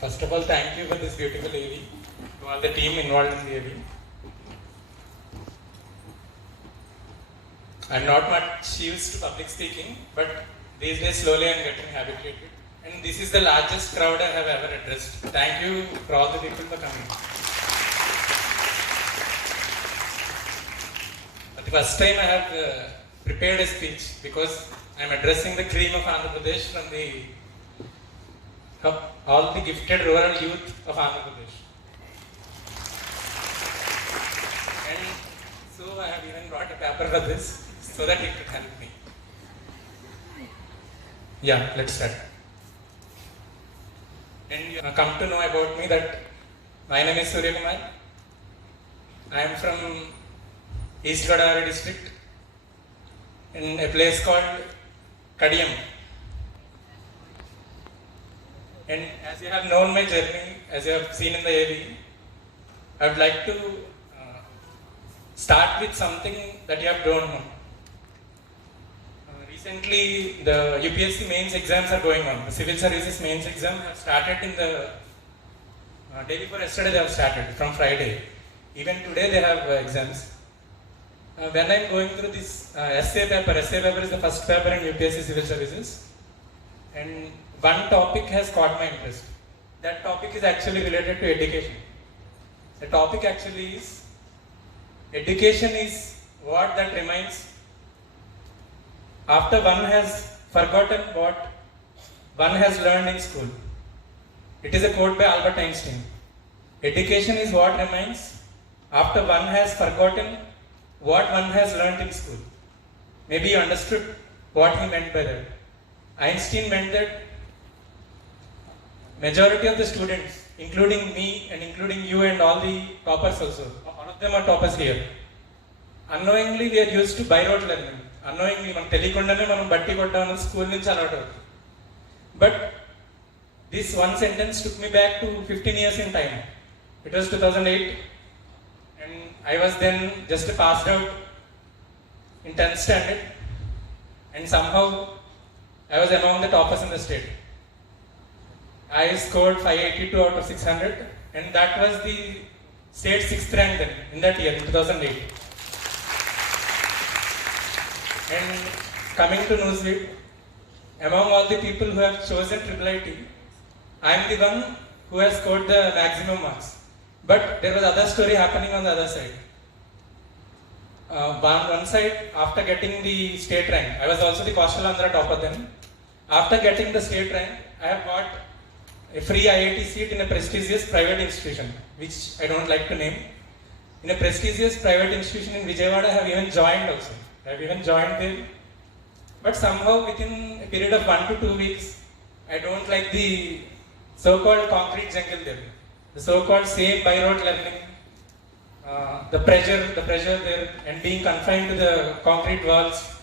First of all, thank you for this beautiful AV, to all the team involved in the AV. I'm not much used to public speaking, but these days slowly I'm getting habituated. And this is the largest crowd I have ever addressed. Thank you for all the people for coming. For the first time I have prepared a speech because I'm addressing the cream of Andhra Pradesh from all the gifted rural youth of Andhra Pradesh. And so I have even brought a paper for this so that it could help me. Yeah, let's start. And you come to know about me that my name is Surya Kumar. I am from East Godavari district in a place called Kadiyam. And as you have known my journey, as you have seen in the AV, I would like to start with something that you have don't know. Recently, the UPSC mains exams are going on. The civil services mains exam have started in the day before yesterday. They have started from Friday. Even today they have exams. When I am going through this essay paper is the first paper in UPSC civil services, and one topic has caught my interest. That topic is actually related to education. The topic actually is education is what that remains after one has forgotten what one has learned in school. It is a quote by Albert Einstein. Education is what remains after one has forgotten what one has learned in school. Maybe you understood what he meant by that. Einstein meant that majority of the students, including me and including you and all the toppers also, all of them are toppers here. Unknowingly we are used to by rote learning. Unknowingly, man telikundane manam batti kottanu school nunchi alawatu avutadi. But this one sentence took me back to 15 years in time. It was 2008 and I was then just passed out in 10th standard, and somehow I was among the toppers in the state. I scored 582 out of 600, and that was the state 6th rank then, in that year, in 2008. And coming to Newsweek, among all the people who have chosen IIIT, I am the one who has scored the maximum marks. But there was other story happening on the other side. One side, after getting the state rank, I was also the Coastal Andhra topper then. After getting the state rank, I have got a free IIT seat in a prestigious private institution, which I don't like to name. In a prestigious private institution in Vijayawada, I have even joined also. I have even joined there. But somehow within a period of 1 to 2 weeks, I don't like the so-called concrete jungle there. The so-called same by rote learning, the pressure there, and being confined to the concrete walls.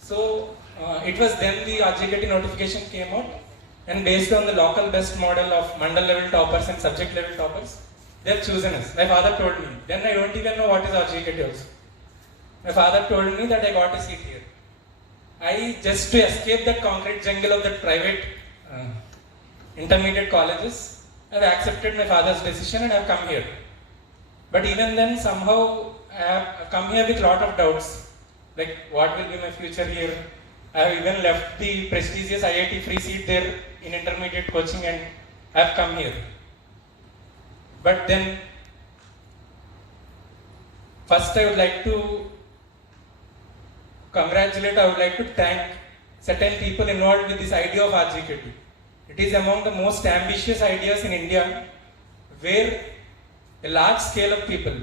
So it was then the RJKT notification came out, and based on the local best model of mandal level toppers and subject level toppers, they have chosen us. My father told me. Then I don't even know what is RJKT also. My father told me that I got a seat here. I, just to escape that concrete jungle of that private intermediate colleges, I have accepted my father's decision and I have come here. But even then, somehow I have come here with a lot of doubts. Like, what will be my future here? I have even left the prestigious IIT free seat there in intermediate coaching and I have come here. But then, first I would like to congratulate, I would like to thank certain people involved with this idea of RJKT. It is among the most ambitious ideas in India, where a large scale of people,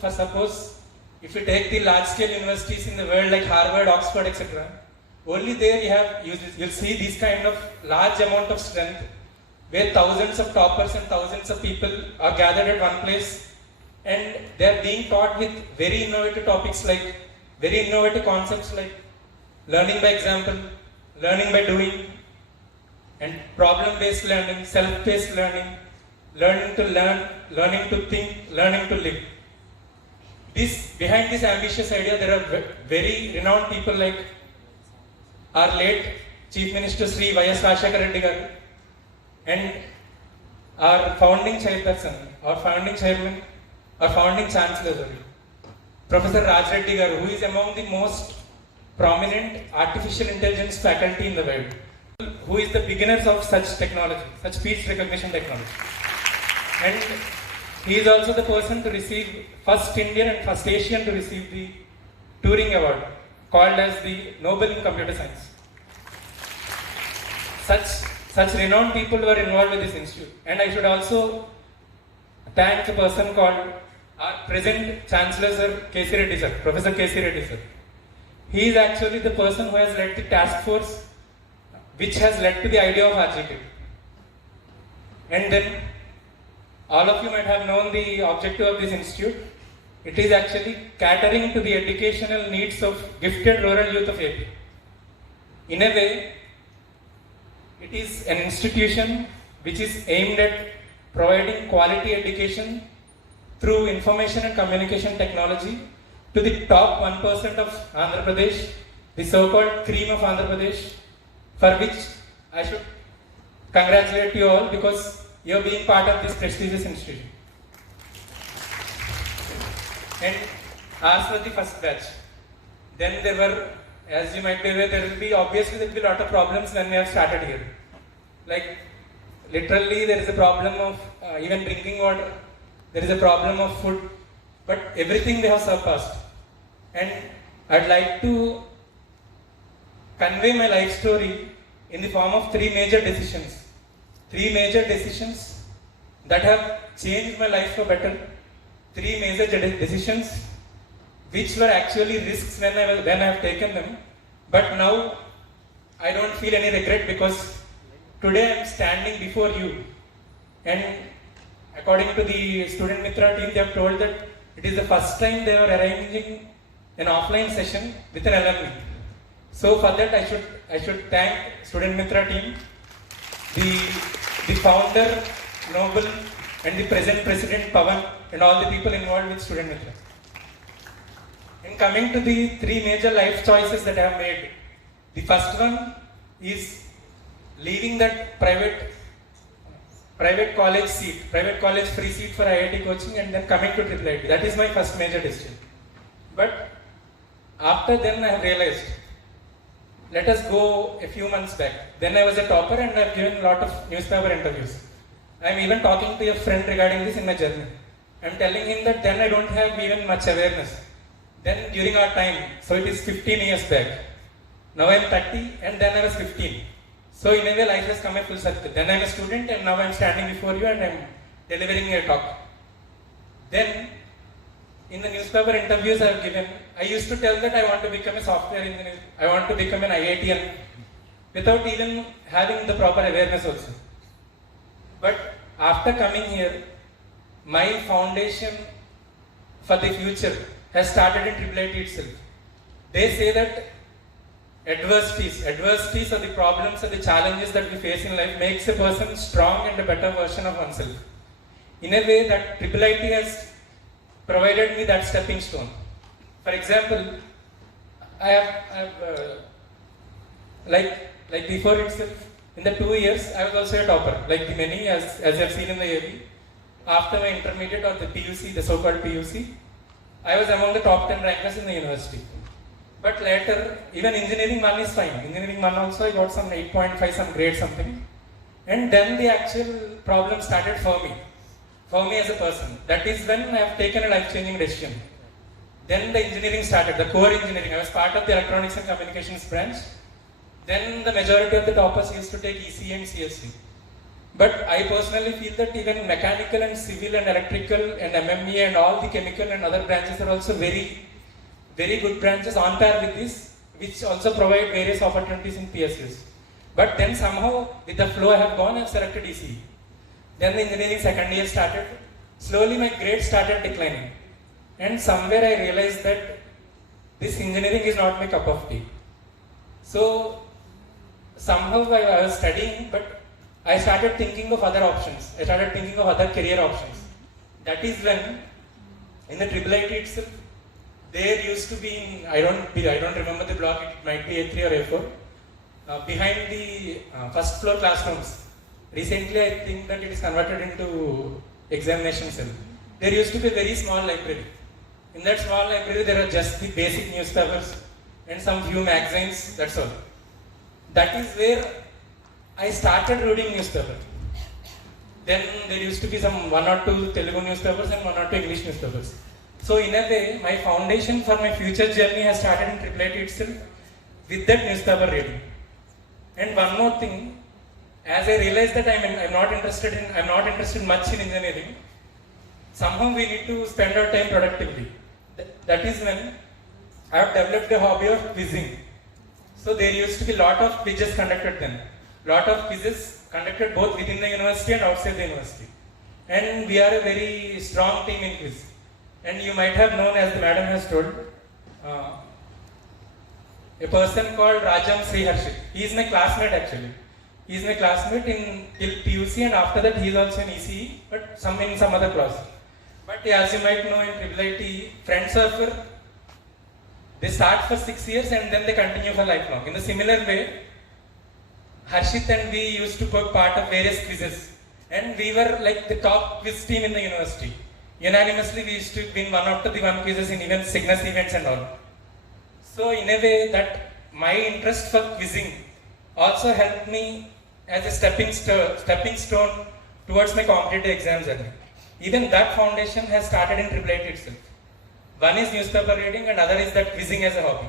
for suppose, if you take the large scale universities in the world like Harvard, Oxford, etc., only there you'll see this kind of large amount of strength, where thousands of toppers and thousands of people are gathered at one place, and they are being taught with very innovative topics like, very innovative concepts like learning by example, learning by doing, and problem-based learning, self-paced learning, learning to learn, learning to think, learning to live. Behind this ambitious idea, there are very renowned people like our late Chief Minister Sri Y.S. Rajshekar Reddy garu, And our founding chairperson, our founding chairman, our founding chancellor, sorry, Professor Raj Reddy Garu, who is among the most prominent artificial intelligence faculty in the world, who is the beginners of such technology, such speech recognition technology. And he is also the person to receive, first Indian and first Asian to receive the Turing Award, called as the Nobel in Computer Science. Such renowned people were involved with this institute. And I should also thank a person called our present Chancellor Sir, K.C. Reddy Sir, Professor K.C. Reddy Sir. He is actually the person who has led the task force which has led to the idea of RGK. And then all of you might have known the objective of this institute. It is actually catering to the educational needs of gifted rural youth of AP. In a way, it is an institution which is aimed at providing quality education through information and communication technology to the top 1% of Andhra Pradesh, the so-called cream of Andhra Pradesh, for which I should congratulate you all because you are being part of this prestigious institution. And ours was the first batch. Then there were, as you might be aware, there will be a lot of problems when we have started here. Like literally there is a problem of even drinking water, there is a problem of food, but everything they have surpassed. And I'd like to convey my life story in the form of three major decisions. Three major decisions that have changed my life for better. Three major decisions which were actually risks when I have taken them. But now I don't feel any regret because today I am standing before you. And according to the Student Mitra team, they have told that it is the first time they are arranging an offline session with an alumni. So for that I should thank Student Mitra team, the founder, Noble, and the present President Pawan, and all the people involved with Student Mitra. In coming to the three major life choices that I have made, the first one is leaving that private college seat, private college free seat for IIT coaching, and then coming to IIIT. That is my first major decision. But after then I have realized, let us go a few months back. Then I was a topper and I have given a lot of newspaper interviews. I am even talking to a friend regarding this in my journey. I am telling him that then I don't have even much awareness. Then during our time, so it is 15 years back. Now I am 30 and then I was 15. So in a way life has come a full circle. Then I am a student and now I am standing before you and I am delivering a talk. Then in the newspaper interviews I have given, I used to tell that I want to become a software engineer, I want to become an IITian without even having the proper awareness also. But after coming here, my foundation for the future has started in IIIT itself. They say that adversities are the problems and the challenges that we face in life makes a person strong and a better version of oneself. In a way that IIIT has provided me that stepping stone. For example, I have like before itself, in the 2 years, I was also a topper, like the many as you have seen in the AV. After my intermediate or the PUC, the so-called PUC, I was among the top 10 rankers in the university. But later, even engineering 1 is fine. Engineering 1 also I got some 8.5, some grade something. And then the actual problem started for me as a person. That is when I have taken a life-changing decision. Then the engineering started, the core engineering. I was part of the electronics and communications branch. Then the majority of the toppers used to take ECE and CSC. But I personally feel that even mechanical and civil and electrical and MME and all the chemical and other branches are also very, very good branches on par with this, which also provide various opportunities in PSUs. But then somehow, with the flow I have gone, I have selected ECE. Then the engineering second year started. Slowly my grades started declining. And somewhere I realized that this engineering is not my cup of tea. So somehow I was studying, but I started thinking of other options. I started thinking of other career options. That is when, in the IIIT itself, there used to be, I don't remember the block, it might be A3 or A4. Behind the first floor classrooms, Recently, I think that it is converted into examination cell. There used to be a very small library. In that small library, there are just the basic newspapers and some few magazines, that's all. That is where I started reading newspapers. Then there used to be some 1 or 2 Telugu newspapers and 1 or 2 English newspapers. So in a way, my foundation for my future journey has started in IIIT itself with that newspaper reading. And one more thing, as I realized that I'm not interested much in engineering, somehow we need to spend our time productively. That is when I have developed a hobby of quizzing. So there used to be a lot of quizzes conducted then. Lot of quizzes conducted both within the university and outside the university. And we are a very strong team in quiz. And you might have known, as the madam has told, a person called Rajam Sriharshit. He is my classmate actually. He is my classmate in PUC, and after that he is also in ECE, but in some other class. But as you might know, in IIIT, friends are for, they start for 6 years and then they continue for lifelong. In the similar way, Harshit and we used to be part of various quizzes, and we were like the top quiz team in the university. Unanimously, we used to win 1 after the 1 quizzes in events, Cygnus events and all. So in a way, that my interest for quizzing also helped me as a stepping stone towards my competitive exam journey. Even that foundation has started in IIIT itself. One is newspaper reading and other is that quizzing as a hobby.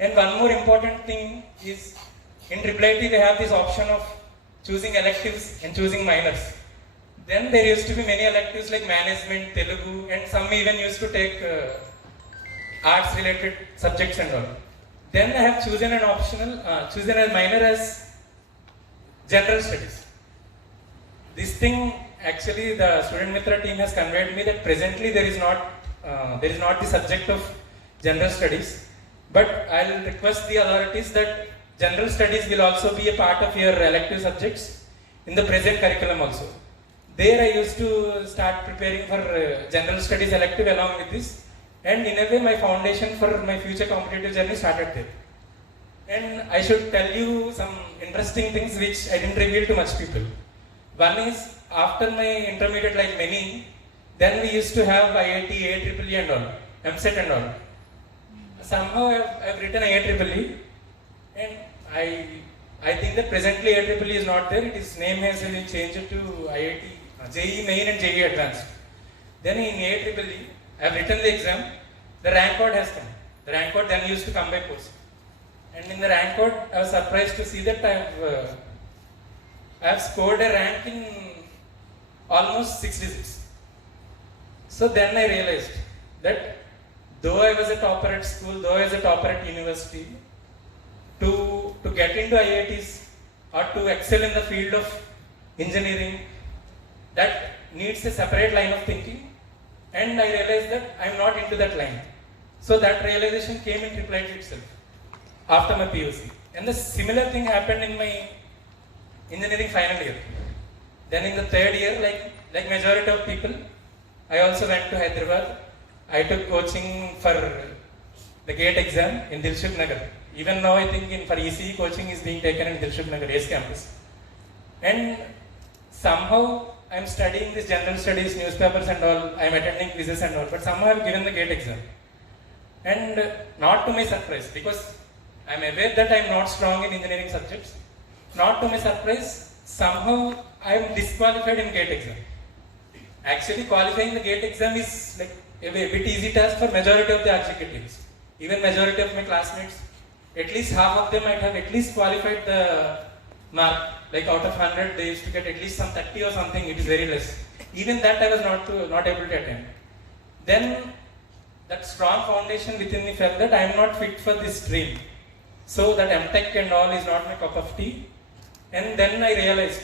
And one more important thing is, in IIIT we have this option of choosing electives and choosing minors. Then there used to be many electives like management, Telugu, and some even used to take arts related subjects and all. Then I have chosen an chosen a minor as general studies. This thing actually the Student Mitra team has conveyed me that presently there is not the subject of general studies, but I'll request the authorities that general studies will also be a part of your elective subjects in the present curriculum also. There I used to start preparing for general studies elective along with this, and in a way my foundation for my future competitive journey started there. And I should tell you some interesting things which I didn't reveal to much people. One is, after my intermediate, like many, then we used to have IIT, AEEE and all, MCET and all. Somehow I've written IIEEE, and I think that presently IIEEE is not there. Its name has been changed to IIT, JEE Main and JEE Advanced. Then in IIEEE, I have written the exam. The rank code has come. The rank code then used to come by post. And in the rank code, I was surprised to see that I have scored a rank in almost 6 digits. So then I realized that though I was a topper at school, though I was a topper at university, to get into IITs or to excel in the field of engineering, that needs a separate line of thinking, and I realized that I am not into that line. So that realization came in IIIT itself after my PUC. And the similar thing happened in my engineering final year. Then in the 3rd year, like majority of people, I also went to Hyderabad. I took coaching for the GATE exam in Dilshuk Nagar. Even now I think for ECE coaching is being taken in Dilshuk Nagar, ACE campus. And somehow I am studying this general studies, newspapers and all, I am attending quizzes and all, but somehow I have given the GATE exam. And not to my surprise, because I am aware that I am not strong in engineering subjects, not to my surprise, somehow I am disqualified in GATE exam. Actually, qualifying the GATE exam is like a bit easy task for majority of the RGK teams. Even majority of my classmates, at least half of them might have at least qualified the mark. Like out of 100, they used to get at least some 30 or something. It is very less. Even that I was not able to attempt. Then that strong foundation within me felt that I am not fit for this stream. So that MTech and all is not my cup of tea. And then I realized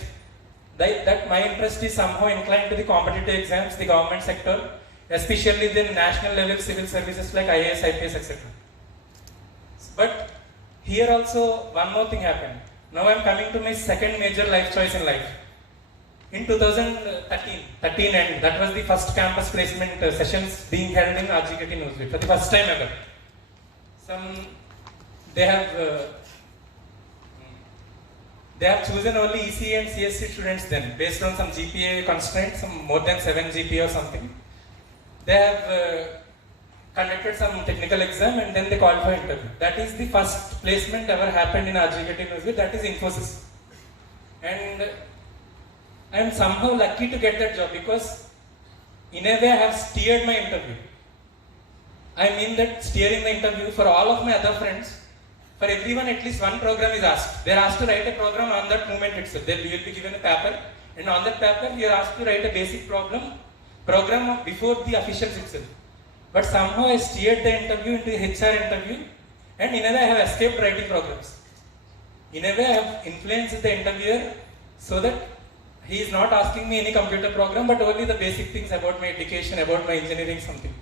that my interest is somehow inclined to the competitive exams, the government sector, especially the national level civil services like IAS, IPS, etc. But here also one more thing happened. Now I am coming to my second major life choice in life. In 2013, and that was the first campus placement sessions being held in RGKT Newsweek for the first time ever. They have chosen only ECE and CSC students then, based on some GPA constraints, some more than 7 GPA or something. They have conducted some technical exam and then they called for interview. That is the first placement ever happened in RGKT University, that is Infosys. And I am somehow lucky to get that job because in a way I have steered my interview. I mean that steering the interview for all of my other friends, for everyone at least one program is asked. They are asked to write a program on that moment itself. You will be given a paper and on that paper you are asked to write a basic program before the officials itself. But somehow I steered the interview into a HR interview and in a way I have escaped writing programs. In a way I have influenced the interviewer so that he is not asking me any computer program but only the basic things about my education, about my engineering something.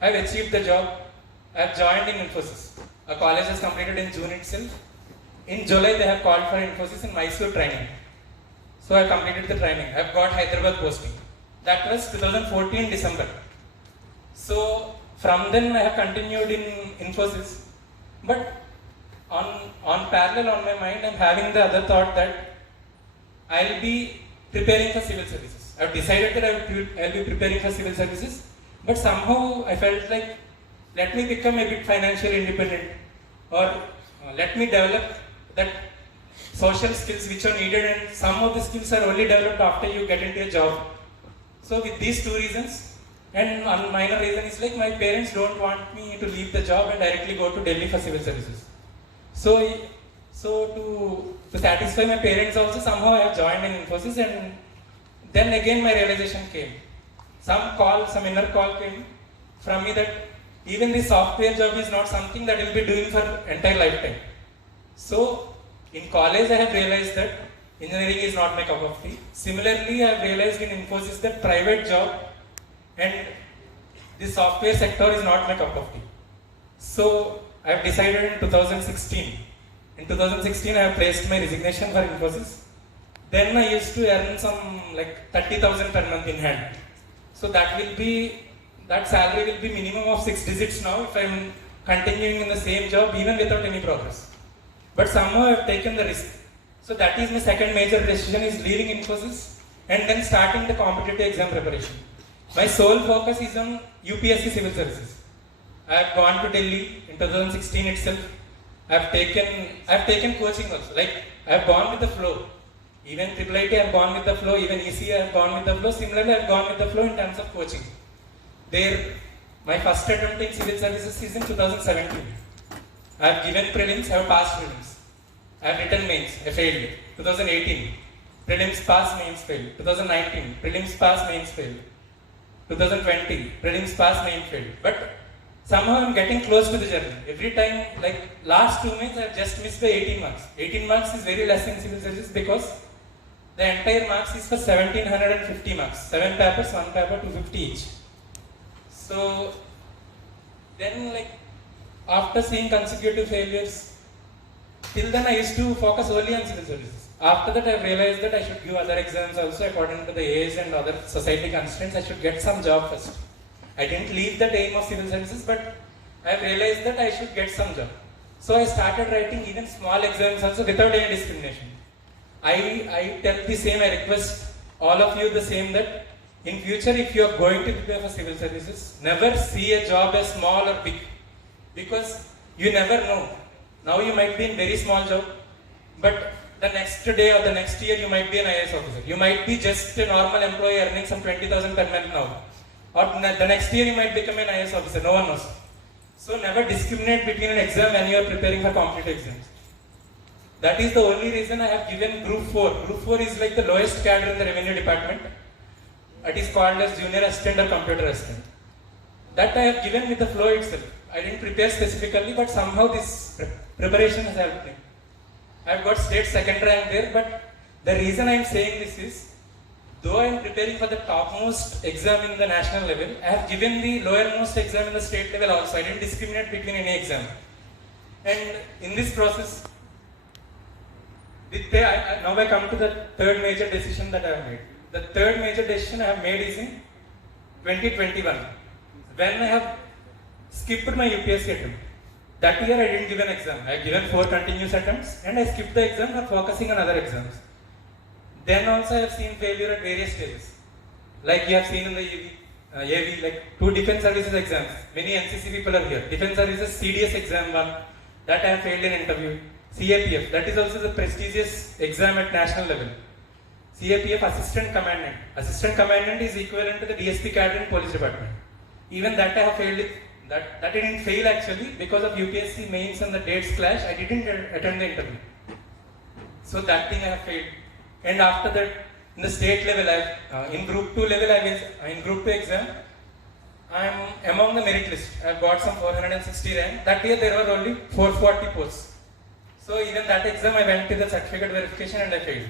I have achieved the job. I have joined in Infosys. A college has completed in June itself. In July they have called for Infosys in Mysore training. So I completed the training. I have got Hyderabad posting. That was 2014 December. So from then I have continued in Infosys. But on parallel on my mind I am having the other thought that I will be preparing for civil services. I have decided that I will be preparing for civil services. But somehow I felt like let me become a bit financially independent or let me develop that social skills which are needed and some of the skills are only developed after you get into a job. So with these two reasons and one minor reason is like my parents don't want me to leave the job and directly go to Delhi for civil services. So to satisfy my parents also somehow I have joined in Infosys and then again my realization came. Some inner call came from me that even the software job is not something that I will be doing for entire lifetime. So in college I have realized that engineering is not my cup of tea. Similarly, I have realized in Infosys that private job and the software sector is not my cup of tea. So I have decided in 2016. In 2016 I have placed my resignation for Infosys. Then I used to earn some like 30,000 per month in hand. So that salary will be minimum of 6 digits now if I am continuing in the same job even without any progress. But somehow I have taken the risk. So that is my second major decision is leaving Infosys and then starting the competitive exam preparation. My sole focus is on UPSC civil services. I have gone to Delhi in 2016 itself. I have taken coaching also. Like I have gone with the flow. Even IIIT I have gone with the flow, even ECE I have gone with the flow. Similarly, I have gone with the flow in terms of coaching. My first attempt in civil services is in 2017. I have given prelims, I have passed prelims. I have written mains, I failed. 2018, prelims pass, mains failed. 2019, prelims pass, mains failed. 2020, prelims pass, mains failed. But somehow I am getting close to the journey. Every time, like last 2 months, I have just missed by 18 marks. 18 marks is very less in civil services because the entire marks is for 1750 marks. 7 papers, 1 paper, 250 each. So then like after seeing consecutive failures, till then I used to focus only on civil services. After that I realized that I should give other exams also according to the age and other society constraints. I should get some job first. I didn't leave the aim of civil services, but I realized that I should get some job. So I started writing even small exams also without any discrimination. I tell the same, I request all of you the same that in future if you are going to prepare for civil services, never see a job as small or big because you never know. Now you might be in very small job, but the next day or the next year you might be an IAS officer. You might be just a normal employee earning some 20,000 per month now. Or the next year you might become an IAS officer, no one knows. So never discriminate between an exam when you are preparing for competitive exams. That is the only reason I have given Group 4. Group 4 is like the lowest cadre in the revenue department. It is called as junior assistant or computer assistant. That I have given with the flow itself. I didn't prepare specifically, but somehow this preparation has helped me. I have got state second rank there, but the reason I am saying this is, though I am preparing for the topmost exam in the national level, I have given the lowermost exam in the state level also. I didn't discriminate between any exam. And in this process, now I come to the third major decision that I have made. The third major decision I have made is in 2021, when I have skipped my UPSC attempt. That year I didn't give an exam. I have given 4 continuous attempts and I skipped the exam for focusing on other exams. Then also I have seen failure at various stages. Like you have seen in the AV, like 2 defense services exams. Many NCC people are here. Defense services CDS exam 1, that I have failed in interview. CAPF, that is also the prestigious exam at national level. CAPF assistant commandant. Assistant commandant is equivalent to the DSP cadre in police department. Even that I have failed it. That I didn't fail actually because of UPSC mains and the dates clash. I didn't attend the interview. So that thing I have failed. And after that, in the state level, in group 2 level, in group 2 exam, I am among the merit list. I have got some 460 rank. That year there were only 440 posts. So even that exam I went to the certificate verification and I failed.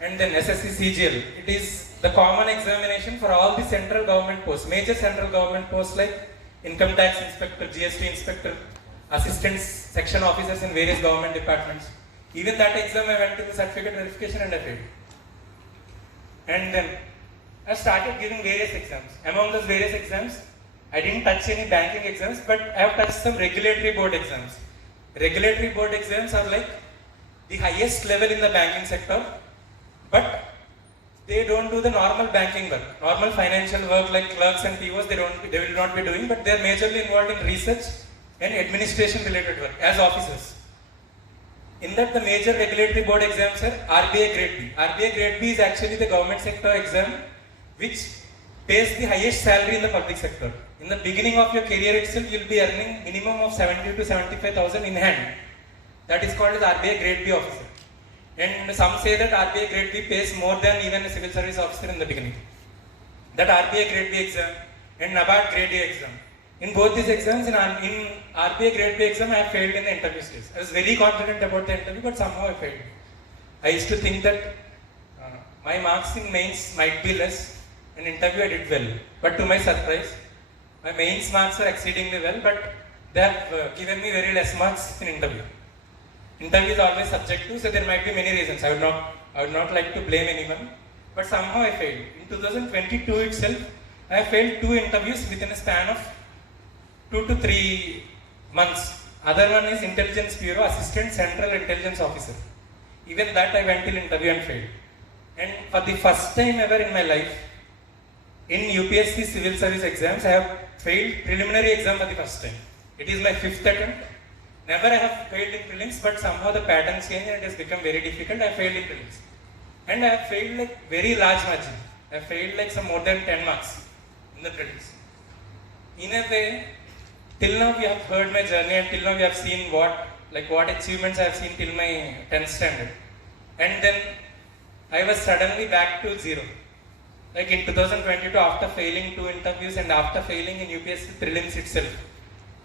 And then SSC CGL, it is the common examination for all the central government posts, major central government posts like income tax inspector, GST inspector, assistants, section officers in various government departments. Even that exam I went to the certificate verification and I failed. And then I started giving various exams. Among those various exams, I didn't touch any banking exams, but I have touched some regulatory board exams. Regulatory board exams are like the highest level in the banking sector, but they don't do the normal banking work, normal financial work like clerks and POs. They will not be doing, but they are majorly involved in research and administration related work as officers. In that, the major regulatory board exams are RBI Grade B. RBI Grade B is actually the government sector exam which pays the highest salary in the public sector. In the beginning of your career itself, you will be earning minimum of 70 to 75,000 in hand. That is called as RBI Grade B officer. And some say that RBI Grade B pays more than even a civil service officer in the beginning. That RBI Grade B exam and NABARD Grade A exam. In both these exams, in RBI Grade B exam, I have failed in the interview stage. I was very confident about the interview, but somehow I failed. I used to think that my marks in mains might be less. In interview, I did well. But to my surprise, my mains marks are exceedingly well, but they have given me very less marks in interview. Interview is always subjective, so there might be many reasons. I would not like to blame anyone, but somehow I failed. In 2022 itself, I failed 2 interviews within a span of 2 to 3 months. Other one is Intelligence Bureau Assistant Central Intelligence Officer. Even that I went till interview and failed. And for the first time ever in my life, in UPSC civil service exams, I have failed preliminary exam for the first time. It is my 5th attempt. Never I have failed in prelims, but somehow the pattern changed and it has become very difficult. I failed in prelims. And I have failed like very large margin. I have failed like some more than 10 marks in the prelims. In a way, till now we have heard my journey and till now we have seen what achievements I have seen till my 10th standard. And then I was suddenly back to zero. Like in 2022, after failing 2 interviews and after failing in UPSC prelims itself.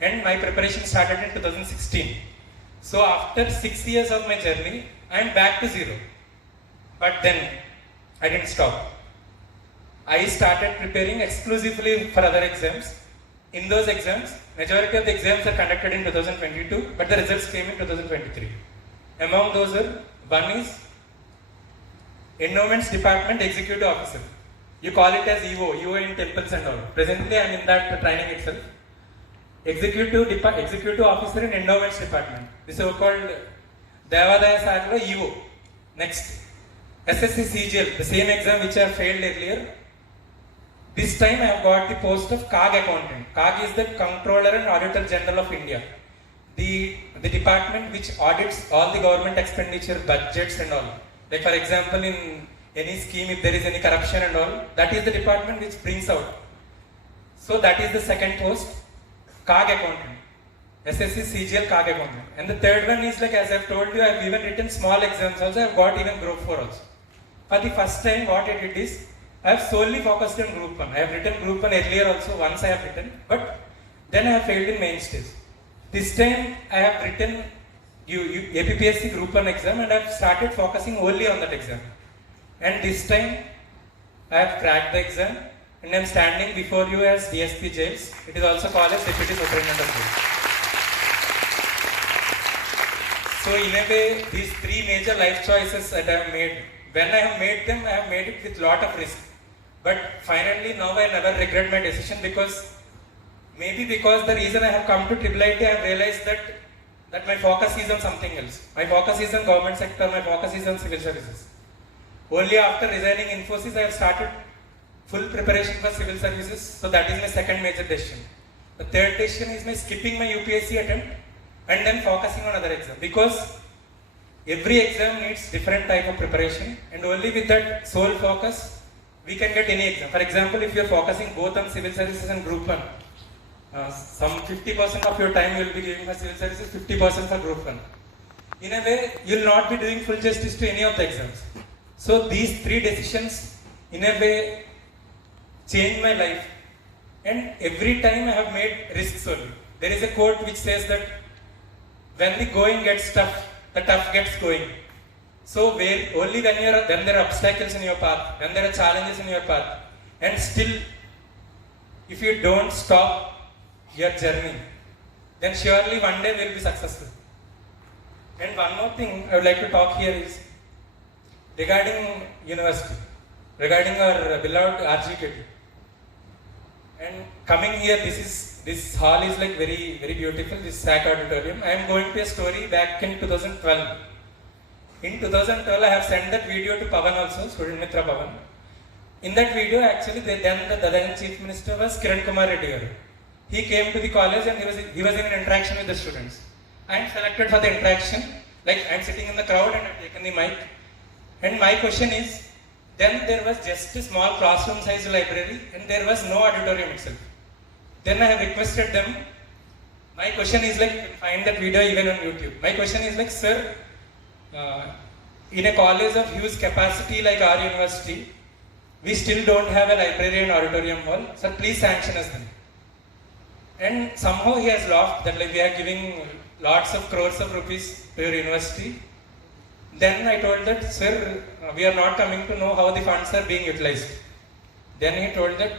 And my preparation started in 2016. So after 6 years of my journey, I am back to zero. But then I didn't stop. I started preparing exclusively for other exams. In those exams, majority of the exams are conducted in 2022, but the results came in 2023. Among those are, one is Endowments Department Executive Officer. You call it as EO in temples and all. Presently I am in that training itself. Executive Officer in Endowments Department. This is so-called Devadaya Sarlo EO. Next, SSC CGL, the same exam which I have failed earlier. This time I have got the post of CAG Accountant. CAG is the Controller and Auditor General of India. The department which audits all the government expenditure, budgets and all. Like for example, in any scheme, if there is any corruption and all, that is the department which brings out. So that is the second post, CAG Accountant. SSC CGL CAG Accountant. And the third one is like, as I have told you, I have even written small exams also. I have got even Group 4 also. For the first time, what I did is, I have solely focused on Group 1. I have written Group 1 earlier also, once I have written, but then I have failed in main stage. This time I have written APPSC Group 1 exam and I have started focusing only on that exam. And this time I have cracked the exam and I am standing before you as DSP Jails. It is also called as Deputy Superintendent of Jails. So in a way, these 3 major life choices that I have made, when I have made them, I have made it with lot of risk. But finally, now I never regret my decision because Maybe because the reason I have come to Triple IT, I have realized that my focus is on something else. My focus is on government sector, my focus is on civil services. Only after resigning Infosys, I have started full preparation for civil services. So that is my second major decision. The third decision is my skipping my UPSC attempt and then focusing on other exam, because every exam needs different type of preparation, and only with that sole focus we can get any exam. For example, if you are focusing both on civil services and group 1, some 50% of your time you will be giving for civil services, 50% for group 1. In a way, you will not be doing full justice to any of the exams. So these three decisions in a way changed my life, and every time I have made risks only. There is a quote which says that when the going gets tough, the tough gets going. So only when there are obstacles in your path, when there are challenges in your path, and still if you don't stop your journey, then surely one day we will be successful. And one more thing I would like to talk here is regarding university, regarding our beloved RGKT. And coming here, this hall is like very, very beautiful, this SAC auditorium. I am going to a story back in 2012. In 2012, I have sent that video to Pavan also, Student Mitra Pavan. In that video, actually, then the Chief Minister was Kiran Kumar Reddy garu. He came to the college and he was in an interaction with the students. I am selected for the interaction, like I am sitting in the crowd and I have taken the mic. And my question is, then there was just a small classroom size library and there was no auditorium itself. Then I have requested them, my question is like, you can find that video even on YouTube. My question is like, sir, in a college of huge capacity like our university, we still don't have a library and auditorium hall, so please sanction us then. And somehow he has laughed that like we are giving lots of crores of rupees to your university. Then I told that, sir, we are not coming to know how the funds are being utilized. Then he told that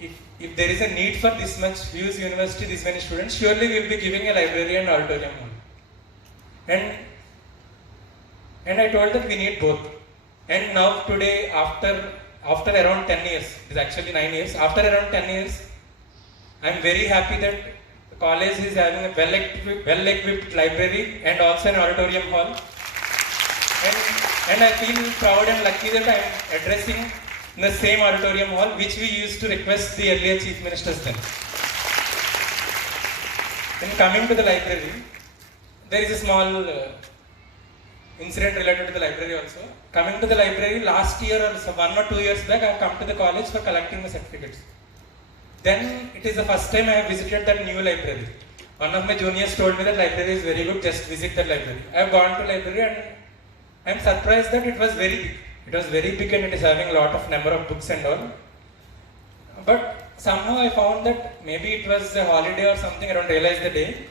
if there is a need for this much huge university, this many students, surely we will be giving a library and auditorium hall. And I told that we need both. And now today, after around 10 years, it is actually 9 years, after around 10 years, I am very happy that the college is having a well-equipped library and also an auditorium hall. And I feel proud and lucky that I am addressing in the same auditorium hall which we used to request the earlier chief ministers then. Then coming to the library, there is a small incident related to the library also. Coming to the library, last year or so 1 or 2 years back, I have come to the college for collecting the certificates. Then it is the first time I have visited that new library. One of my juniors told me that library is very good, just visit that library. I have gone to library and I am surprised that it was very big. It was very big and it is having a lot of number of books and all. But somehow I found that maybe it was a holiday or something, I don't realize the day.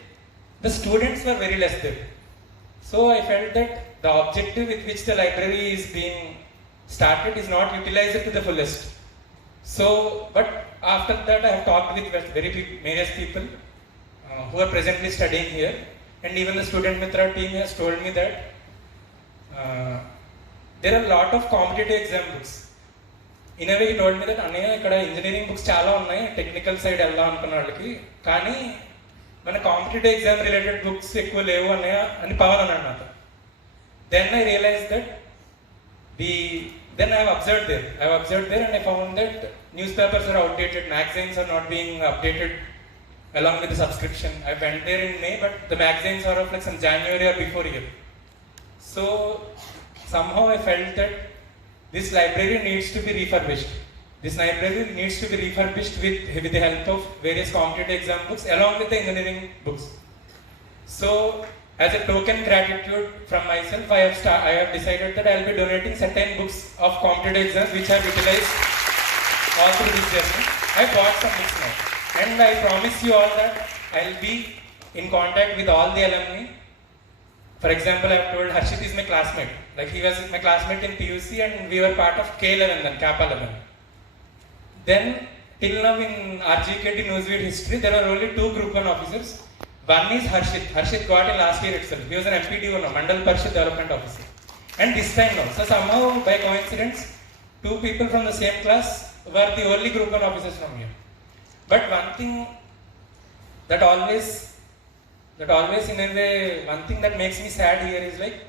The students were very less there. So I felt that the objective with which the library is being started is not utilized to the fullest. So, but after that I have talked with various people who are presently studying here, and even the Student Mitra team has told me that there are a lot of competitive exam books. In a way he told me that Annaya ikkada engineering books chala unnai, technical side eldam anukunna vallaki, kaani mana competitive exam related books ekku levu annaya ani Pavan annadu nato. Then I realized that then I have observed there and I found that newspapers are outdated, magazines are not being updated along with the subscription. I went there in May, but the magazines are of like some January or before year. So somehow I felt that this library needs to be refurbished. This library needs to be refurbished with the help of various competitive exam books along with the engineering books. So as a token gratitude from myself, I have decided that I will be donating certain books of competitive exams which I have utilized all through this journey. I bought some books now, and I promise you all that I will be in contact with all the alumni. For example, I have told Harshit is my classmate. Like he was my classmate in PUC and we were part of K11 then, Kappa 11. Then till now in RGKT Newsweek history, there were only 2 Group 1 officers. One is Harshit. Harshit got in last year itself. He was an MPDO now, Mandal Parishad Development Officer. And this time now. So somehow by coincidence, 2 people from the same class were the only Group 1 officers from here. But one thing that always in a way, one thing that makes me sad here is like,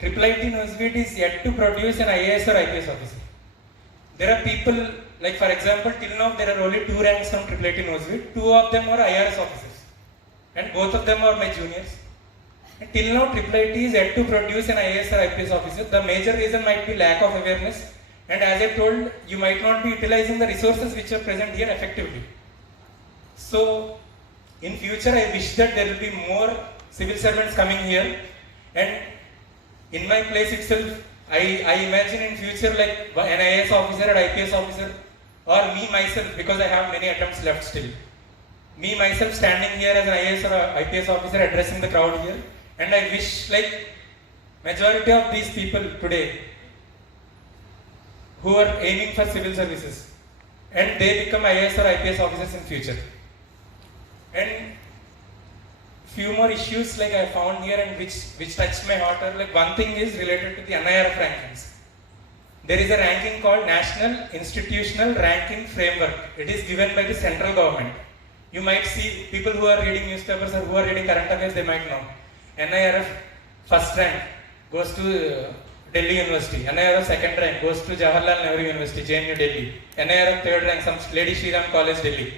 IIIT Newsbeat is yet to produce an IAS or IPS officer. There are people, like for example, till now there are only 2 ranks from IIIT Newsbeat. 2 of them are IRS officers, and both of them are my juniors. And till now, IIIT is yet to produce an IAS or IPS officer. The major reason might be lack of awareness, and as I told, you might not be utilizing the resources which are present here effectively. So, in future, I wish that there will be more civil servants coming here, and in my place itself, I imagine in future like an IAS officer or IPS officer, or me myself, because I have many attempts left still. Me myself standing here as an IAS or IPS officer addressing the crowd here, and I wish like majority of these people today who are aiming for civil services, and they become IAS or IPS officers in future. And few more issues like I found here and which touched my heart are like, one thing is related to the NIRF rankings. There is a ranking called National Institutional Ranking Framework. It is given by the central government. You might see people who are reading newspapers or who are reading current affairs, they might know. NIRF first rank goes to Delhi University. NIRF second rank goes to Jawaharlal Nehru University, JNU Delhi. NIRF third rank, some Lady Shri Ram College, Delhi.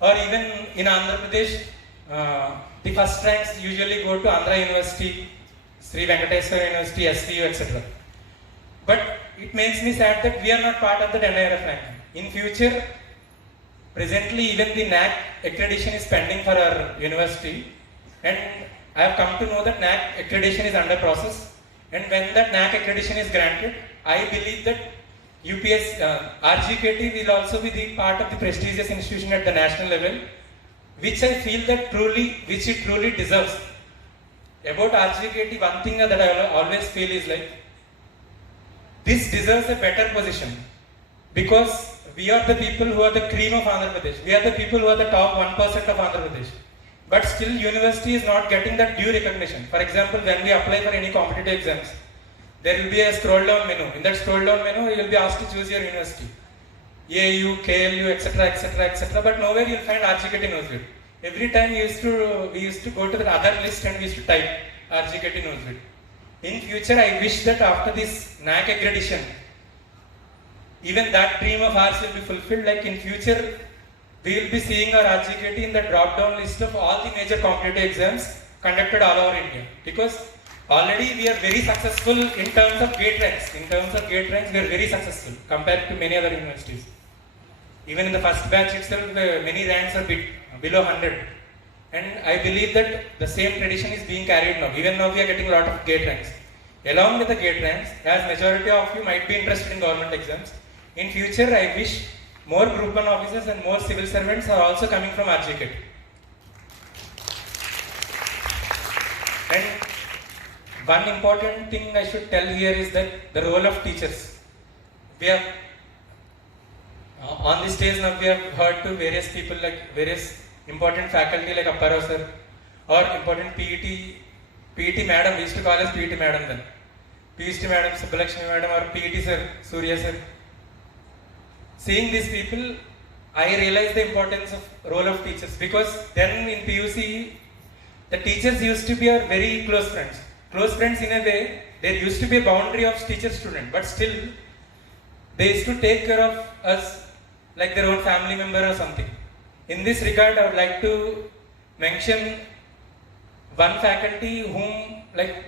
Or even in Andhra Pradesh, the first ranks usually go to Andhra University, Sri Venkateswara University, SCU, etc. But it makes me sad that we are not part of the NIRF ranking. In future, presently even the NAC accreditation is pending for our university, and I have come to know that NAC accreditation is under process, and when that NAC accreditation is granted, I believe that RGKT will also be the part of the prestigious institution at the national level, which I feel that which it truly deserves. About RGKT, one thing that I always feel is like, this deserves a better position, because we are the people who are the cream of Andhra Pradesh. We are the people who are the top 1% of Andhra Pradesh. But still, university is not getting that due recognition. For example, when we apply for any competitive exams, there will be a scroll down menu. In that scroll down menu, you will be asked to choose your university. AU, KLU, etc., etc., etc. But nowhere you will find RGKT Newsbeat. Every time we used to go to the other list and we used to type RGKT Newsbeat. In future, I wish that after this NAC accreditation, even that dream of ours will be fulfilled. Like in future, we will be seeing our RGKT in the drop-down list of all the major competitive exams conducted all over India. Because already we are very successful in terms of gate ranks. In terms of gate ranks, we are very successful compared to many other universities. Even in the first batch itself, many ranks are below 100. And I believe that the same tradition is being carried now. Even now we are getting a lot of gate ranks. Along with the gate ranks, as majority of you might be interested in government exams, in future I wish more Group 1 officers and more civil servants are also coming from RGKT. And one important thing I should tell here is that the role of teachers. We have, on this stage now we have heard to various people like various important faculty like Apparao sir, or important PET madam, we used to call as PET madam then. PET madam, Subbalakshmi madam, or PET sir, Surya sir. Seeing these people, I realized the importance of role of teachers, because then in PUC, the teachers used to be our very close friends. Close friends in a way, there used to be a boundary of teacher-student, but still, they used to take care of us like their own family member or something. In this regard, I would like to mention one faculty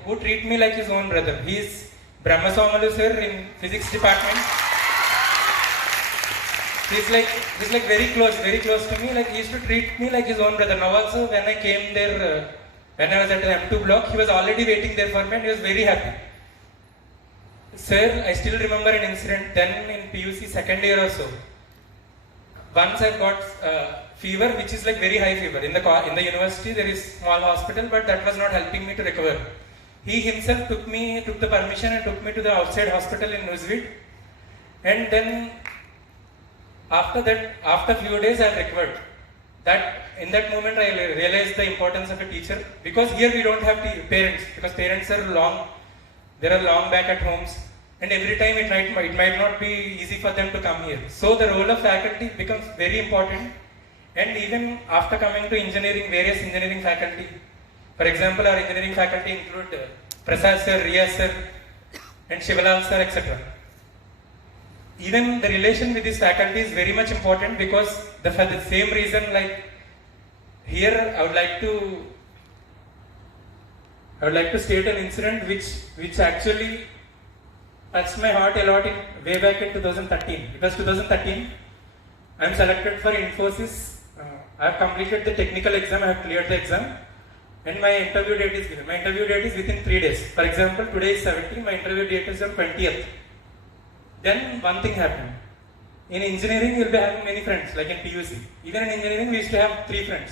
who treat me like his own brother. He is Brahma Somalu sir in physics department. He's like very close to me. Like he used to treat me like his own brother. Now also, when I came there, when I was at the M2 block, he was already waiting there for me, and he was very happy. Sir, I still remember an incident. Then in PUC second year or so, once I got fever, which is like very high fever. In the university, there is small hospital, but that was not helping me to recover. He himself took the permission and took me to the outside hospital in Newsbeat, and then after that, after few days, I recovered. In that moment, I realized the importance of a teacher, because here we don't have parents, because parents are long back at homes, and every time it might not be easy for them to come here. So the role of faculty becomes very important, And even after coming to engineering, various engineering faculty, for example, our engineering faculty include Prasad sir, Riya sir, and Shivalal sir, etc. Even the relation with this faculty is very much important because for the same reason, like here, I would like to state an incident which actually touched my heart a lot in way back in 2013. It was 2013. I am selected for Infosys. I have completed the technical exam. I have cleared the exam, and my interview date is given. My interview date is within 3 days. For example, today is 17. My interview date is on 20th. Then one thing happened. In engineering, you will be having many friends, like in PUC. Even in engineering, we used to have 3 friends.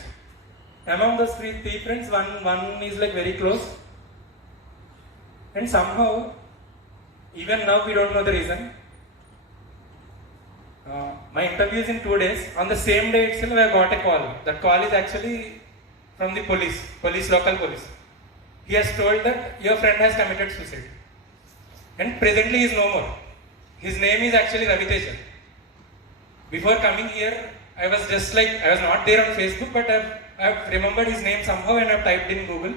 Among those three friends, one is like very close. And somehow, even now we don't know the reason. My interview is in 2 days. On the same day itself, I got a call. That call is actually from the local police. He has told that your friend has committed suicide. And presently he is no more. His name is actually Ravi Teja. Before coming here, I was not there on Facebook, but I've remembered his name somehow and I've typed in Google.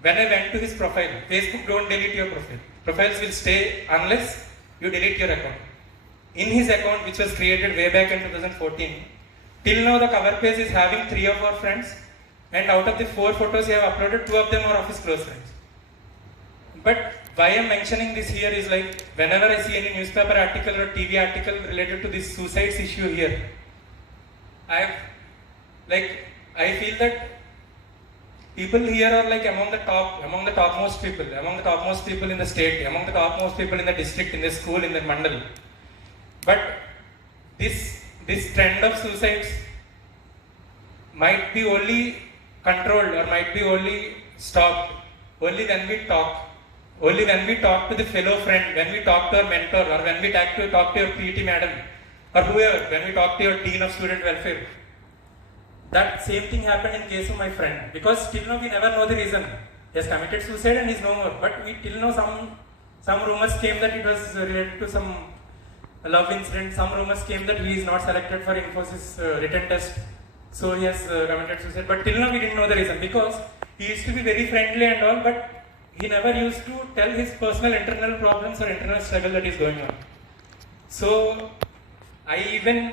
When I went to his profile, Facebook don't delete your profile. Profiles will stay unless you delete your account. In his account, which was created way back in 2014, till now the cover page is having 3 of our friends, and out of the 4 photos he have uploaded, 2 of them are of his close friends. But why I'm mentioning this here is like, whenever I see any newspaper article or TV article related to this suicides issue here, I feel that people here are like among the topmost people in the state, among the topmost people in the district, in the school, in the mandal. But this trend of suicides might be only controlled or might be only stopped only when we talk. Only when we talk to the fellow friend, when we talk to our mentor, or when we talk to your PT madam, or whoever, when we talk to your dean of student welfare. That same thing happened in case of my friend. Because till now we never know the reason. He has committed suicide and he is no more. But we till now some rumors came that it was related to some love incident. Some rumors came that he is not selected for Infosys written test. So he has committed suicide. But till now we didn't know the reason. Because he used to be very friendly and all, but he never used to tell his personal internal problems or internal struggle that is going on. So I even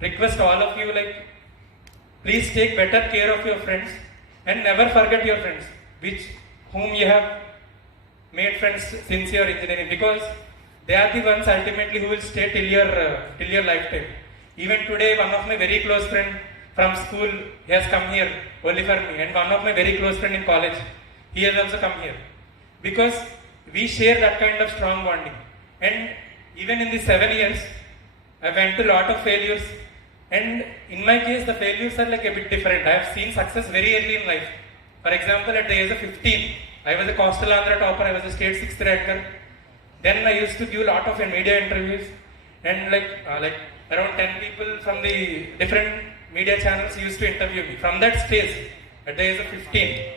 request all of you, like, please take better care of your friends and never forget your friends, whom you have made friends since your engineering, because they are the ones ultimately who will stay till your lifetime. Even today, one of my very close friend from school, he has come here only for me, and one of my very close friend in college, he has also come here, because we share that kind of strong bonding. And even in the 7 years, I went to a lot of failures, and in my case, the failures are like a bit different. I have seen success very early in life. For example, at the age of 15, I was a Coastal Andhra topper, I was a state 6th ranker. Then I used to give a lot of media interviews, and around 10 people from the different media channels used to interview me. From that stage, at the age of 15,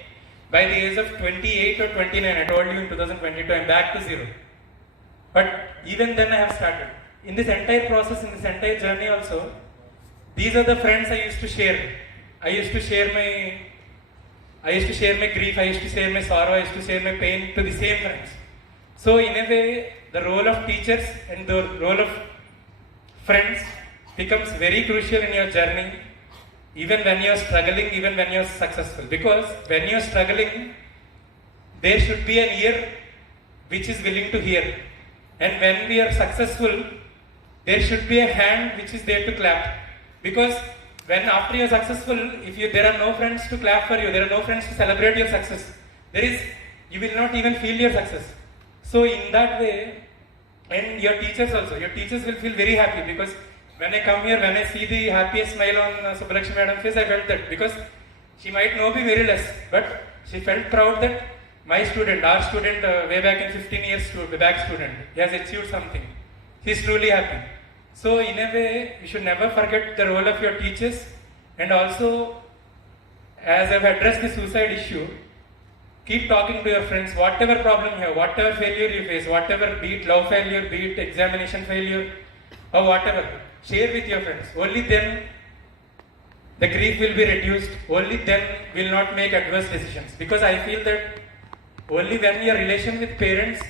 by the age of 28 or 29, I told you in 2022, I am back to zero. But even then I have started. In this entire process, in this entire journey also, these are the friends I used to share. I used to share my grief, I used to share my sorrow, I used to share my pain to the same friends. So in a way, the role of teachers and the role of friends becomes very crucial in your journey, even when you are struggling, even when you are successful. Because when you are struggling, there should be an ear which is willing to hear. And when we are successful, there should be a hand which is there to clap. Because when after you are successful, there are no friends to clap for you, there are no friends to celebrate your success, you will not even feel your success. So in that way, and your teachers will feel very happy, because when I come here, when I see the happiest smile on Subbalakshmi Madam's face, I felt that, because she might now be very less, but she felt proud that my student, our student, way back in 15 years back student, he has achieved something. She is truly happy. So in a way, you should never forget the role of your teachers, and also, as I've addressed the suicide issue, keep talking to your friends, whatever problem you have, whatever failure you face, whatever, be it love failure, be it examination failure, or whatever, share with your friends. Only then the grief will be reduced. Only then will not make adverse decisions. Because I feel that only when your relation with parents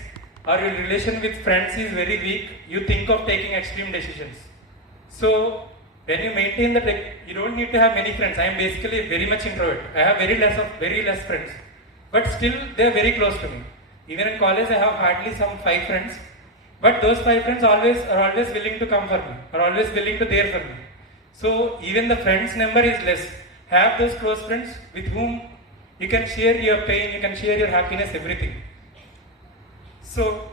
or your relation with friends is very weak, you think of taking extreme decisions. So when you maintain that, like, you don't need to have many friends. I am basically very much introvert. I have very less friends, but still they are very close to me. Even in college, I have hardly some 5 friends, but those 5 friends are always willing to come for me, are always willing to there for me. So even the friends number is less. Have those close friends with whom you can share your pain, you can share your happiness, everything. So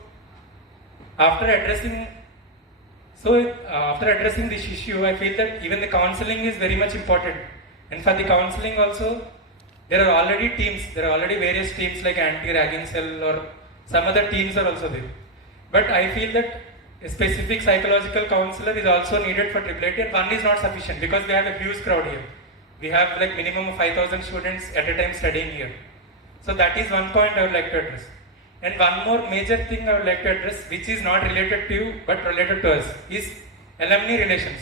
after addressing this issue, I feel that even the counseling is very much important. And for the counseling also, there are already teams, there are already various teams like anti-ragging cell or some other teams are also there. But I feel that a specific psychological counselor is also needed for AAAT, and one is not sufficient because we have a huge crowd here. We have like minimum of 5,000 students at a time studying here. So that is one point I would like to address. And one more major thing I would like to address, which is not related to you but related to us, is alumni relations.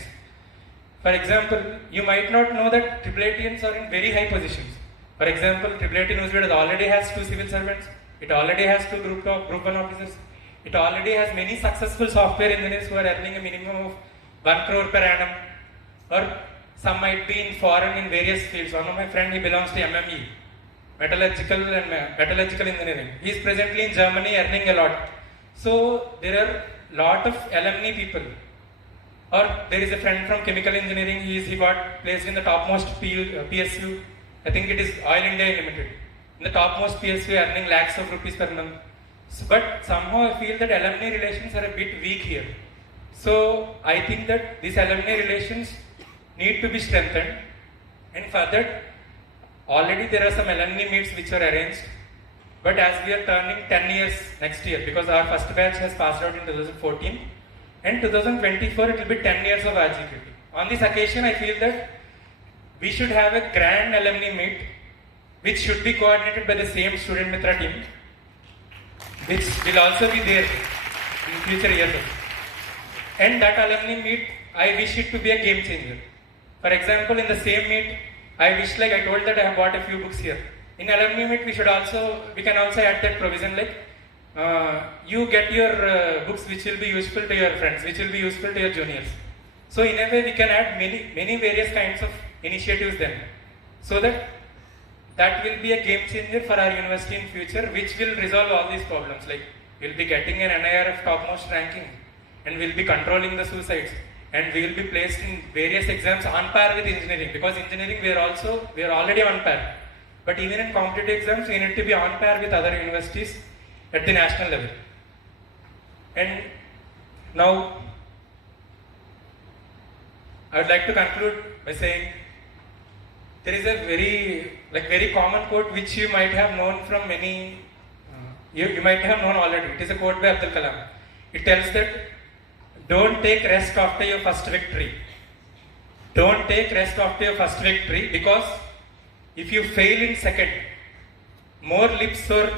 For example, you might not know that AAATians are in very high positions. For example, AAAT Newsletter already has 2 civil servants, it already has 2 group 1 officers, it already has many successful software engineers who are earning a minimum of 1 crore per annum, or some might be in foreign in various fields. One of my friends, he belongs to MME, metallurgical engineering. He is presently in Germany earning a lot. So there are lot of alumni people. Or there is a friend from chemical engineering, he got placed in the topmost PSU. I think it is Oil India Limited. In the topmost PSU, earning lakhs of rupees per month. So, but somehow I feel that alumni relations are a bit weak here. So I think that these alumni relations need to be strengthened. And for that, already there are some alumni meets which are arranged. But as we are turning 10 years next year, because our first batch has passed out in 2014, and 2024 it will be 10 years of RGPT. On this occasion, I feel that we should have a grand alumni meet, which should be coordinated by the same Student Mitra team, which will also be there in future years. And that alumni meet, I wish it to be a game changer. For example, in the same meet, I wish, like I told that I have bought a few books here. In alumni meet, we can also add that provision like, you get your books which will be useful to your friends, which will be useful to your juniors. So in a way, we can add many various kinds of initiatives then, so that will be a game changer for our university in future, which will resolve all these problems. Like, we'll be getting an NIRF topmost ranking, and we'll be controlling the suicides, and we will be placed in various exams on par with engineering, because engineering we are already on par. But even in competitive exams, we need to be on par with other universities at the national level. And now, I would like to conclude by saying, there is a very common quote which you might have known from many, you might have known already. It is a quote by Abdul Kalam. It tells that, don't take rest after your first victory. Don't take rest after your first victory, because if you fail in second, more lips are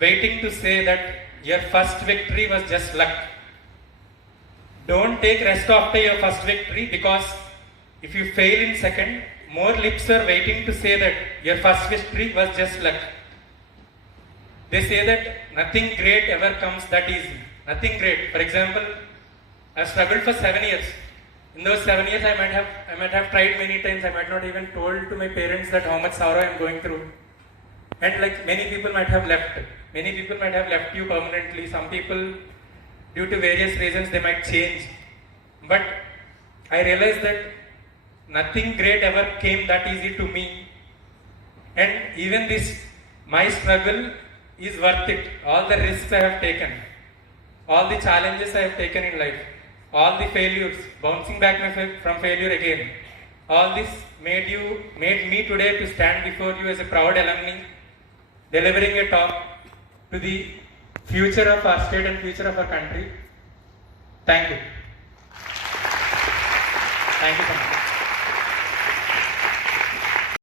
waiting to say that your first victory was just luck. Don't take rest after your first victory, because if you fail in second, more lips are waiting to say that your first victory was just luck. They say that nothing great ever comes that easy. Nothing great. For example, I struggled for 7 years. In those 7 years, I might have tried many times. I might not even told to my parents that how much sorrow I am going through. And like many people might have left. Many people might have left you permanently. Some people, due to various reasons, they might change. But I realized that nothing great ever came that easy to me. And even this, my struggle is worth it. All the risks I have taken, all the challenges I have taken in life, all the failures, bouncing back from failure again, all this made me today to stand before you as a proud alumni, delivering a talk to the future of our state and future of our country. Thank you. Thank you so much.